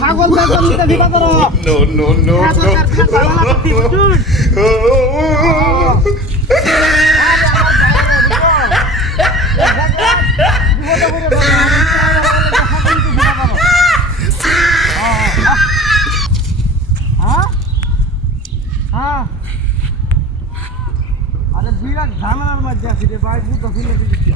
ছাগল বেচা নিতে দিবা তোর No, no, no, no. আরে বিরাট ঝামেলার মধ্যে আছি রে ভাই, বুঝতে ফিরে দিচ্ছি।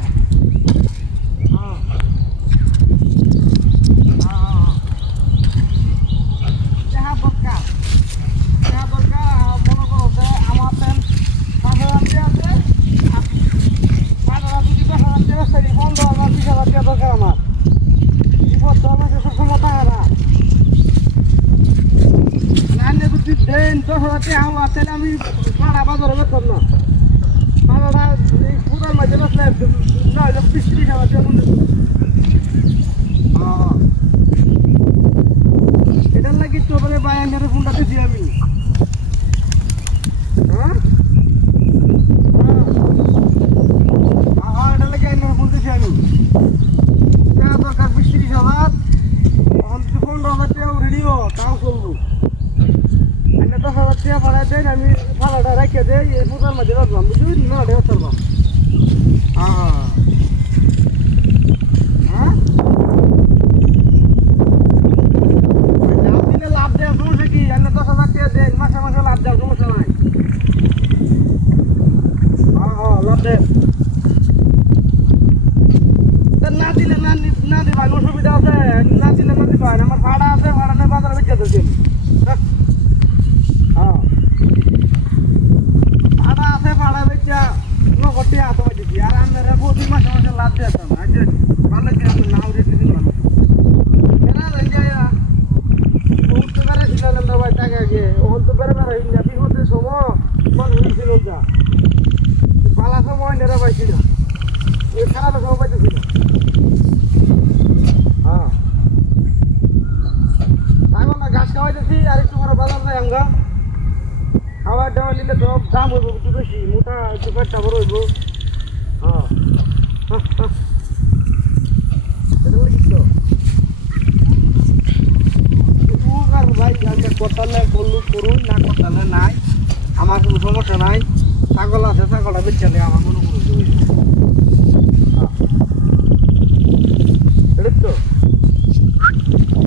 আমি পাড়া বাজারে বেতন না পাড়াটা এই পুরার মাঝে বসলে না বৃষ্টি খাওয়া এটার লাগি তো বলে বায়ানের ফোনটা দিছি আমি। হ্যাঁ এটা লাগে আইনের ফোন দিছি আমি। দরকার 20-30 হাজার, 15,000 টাকা রেডিও তাও চলবো। 10,000 টাকা ভাড়া দেন, আমি ভাড়াটা রেখে দেয় এই পুরার মাঝে রাখলাম, বুঝলি না? ঢেউ চলবাম। হ্যাঁ লাভ দিলে লাভ দেওয়ার সমস্যা কি? 10,000 টাকা দেন, মাসে মাসে লাভ দেওয়ার সমস্যা নাই। লাভ দেন, না দিলে না দিবা অসুবিধা আছে, না দিলে না দিবা। আমার ভাড়া আছে, ভাড়াটা বাজারে বেঁচে দিচ্ছি। ভাড়া আছে, ভাড়া বেচা নগদে হাত দিচ্ছি। আর আমরা প্রতি মাসে মাসে লাভ দিতাম। ভালো কি আপনি নাও রেখে দিলাম উঠতে পারে ছিলেন ভাই টাকা গিয়ে ওখান তো বেড়ে বেড়া হিন্দা বিপদের সময় মন হয়েছিল যা পালা সময় নেরা পাইছি না, এই খারাপ সময় পাইতেছি না। এখন না ঘাস খাওয়াইতেছি, আর একটু করে বাজার যাই আমরা। খাবার দাবার নিলে তো দাম হইব একটু বেশি, মোটা একটু পেটটা বড় হইব। ভাই করতালে করুন, না করতালে নাই, আমার কোনো সমস্যা নাই। ছাগল আছে, ছাগলটা বেচালে আমার মনে করুন তো।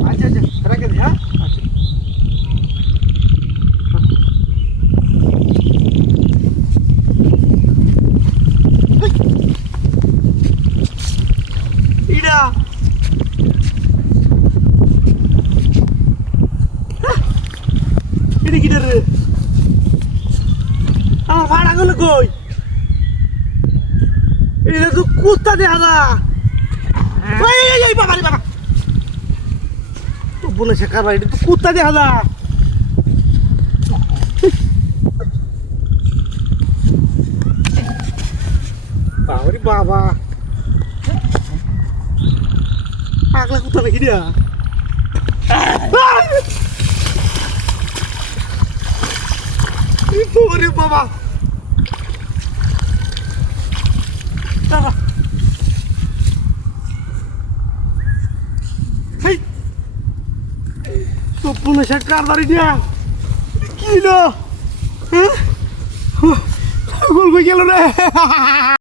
আচ্ছা আচ্ছা রেখে দিই। হ্যাঁ আচ্ছা ইডা এটা কি রে? আমার ভাড়া গুলো কই? এটা তো কুত্তা দেখা যা। বাবা রে বাবা, তো বলে সে কারবার, এটা তো কুত্তা দেখা যা। বাবারে বাবা, পাগলা কুত্তা নাকি রে? বাবারে বাবা, দাদা তো পুলিশের কারবারি দিয়া কি না? হ্যাঁ বলবে গেল রে।